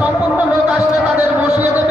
সম্পূর্ণ লোক আসলে তাদের বসিয়ে দেবে।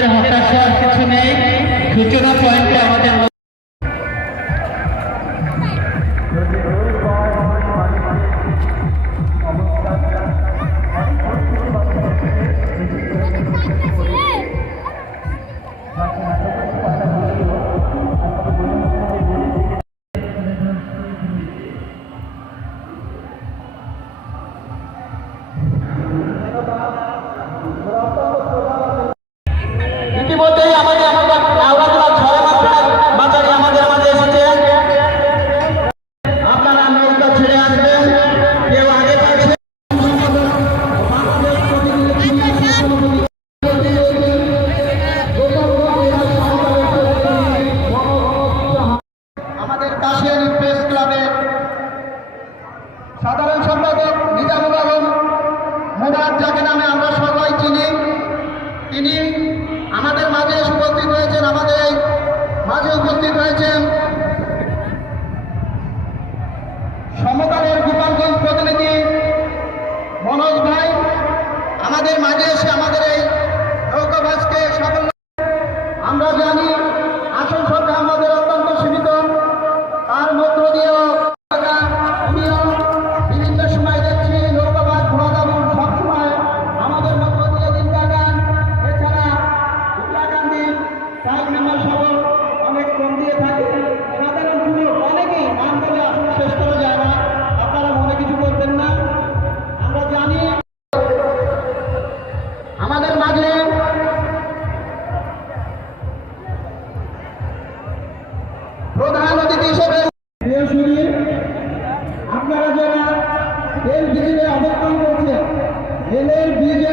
আমাদের হতাশ হওয়ার কিছু নেই সূচনা পয়েন্টে আমাদের সাধারণ সম্পাদক নিজামুল আলম মুরাদ যাকে নামে আমরা সবাই চিনি তিনি রেল বিধিকে অবক্ষণ করছে রেলের বীজে